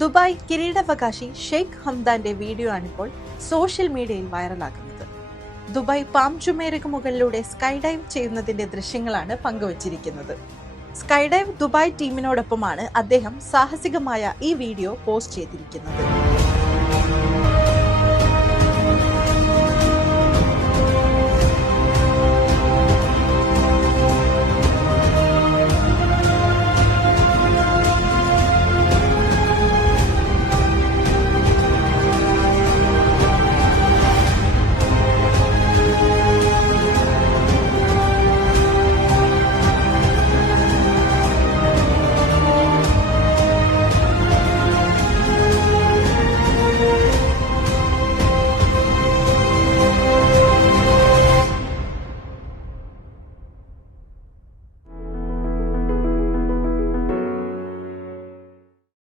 Dubai കിരീടാവകാശി Sheikh ഹംദാന്റെ video ആണിപ്പോൾ social മീഡിയയിൽ വൈറലാകുന്നത്. Dubai palm ജുമേരയ്ക്ക് മുകളിലൂടെ സ്കൈ ഡൈവ് ചെയ്യുന്നതിന്റെ ദൃശ്യങ്ങളാണ് പങ്കുവച്ചിരിക്കുന്നത്. സ്കൈ ഡൈവ് ദുബായ് ടീമിനോടൊപ്പമാണ് അദ്ദേഹം സാഹസികമായ ഈ വീഡിയോ പോസ്റ്റ് ചെയ്തിരിക്കുന്നത്.